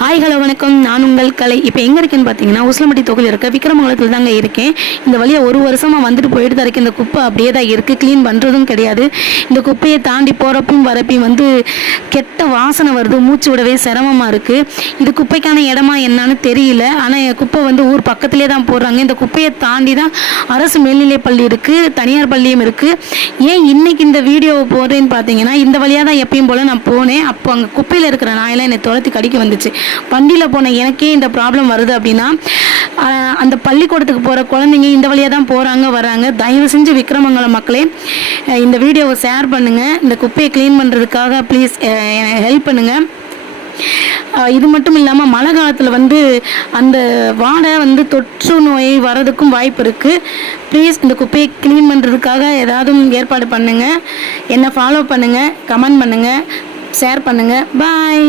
Hi hello வணக்கம். நான் உங்கள் கலை. இப்போ எங்கே இருக்கேன்னு பார்த்தீங்கன்னா உசிலம்பட்டி தொகுதியில் இருக்க விக்ரமங்கலத்தில் தாங்க இருக்கேன். இந்த வழியாக ஒரு வருஷமாக வந்துட்டு போயிட்டு தான் இருக்கேன். இந்த குப்பை அப்படியே தான் இருக்குது, க்ளீன் பண்ணுறதும் கிடையாது. இந்த குப்பையை தாண்டி போகிறப்பையும் வரப்பையும் வந்து கெட்ட வாசனை வருது, மூச்சு விடவே சிரமமாக இருக்குது. இது குப்பைக்கான இடமா என்னன்னு தெரியல. ஆனால் குப்பை வந்து ஊர் பக்கத்துலேயே தான் போடுறாங்க. இந்த குப்பையை தாண்டி தான் அரசு மேல்நிலை பள்ளி இருக்குது, தனியார் பள்ளியும் இருக்குது. ஏன் இன்னைக்கு இந்த வீடியோவை போடுறேன்னு பார்த்தீங்கன்னா, இந்த வழியாக தான் எப்பயும் போல் நான் போனேன். அப்போ அங்கே குப்பையில் இருக்கிற நாயெல்லாம் என்னை துரத்தி கடிக்க வந்துச்சு. வண்டியில் போன எனக்கே இந்த ப்ராப்ளம் வருது அப்படின்னா அந்த பள்ளிக்கூடத்துக்கு போகிற குழந்தைங்க இந்த வழியாக தான் போகிறாங்க வராங்க. தயவு செஞ்சு விக்ரமங்கலம் மக்களே இந்த வீடியோவை ஷேர் பண்ணுங்கள். இந்த குப்பையை க்ளீன் பண்ணுறதுக்காக ப்ளீஸ் ஹெல்ப் பண்ணுங்கள். இது மட்டும் இல்லாமல் மழை காலத்தில் வந்து அந்த வாடை வந்து தொற்று நோய் வரதுக்கும் வாய்ப்பு இருக்குது. ப்ளீஸ் இந்த குப்பையை க்ளீன் பண்ணுறதுக்காக ஏதாவது ஏற்பாடு பண்ணுங்கள். என்னை ஃபாலோ பண்ணுங்கள், கமெண்ட் பண்ணுங்கள், ஷேர் பண்ணுங்கள். பாய்.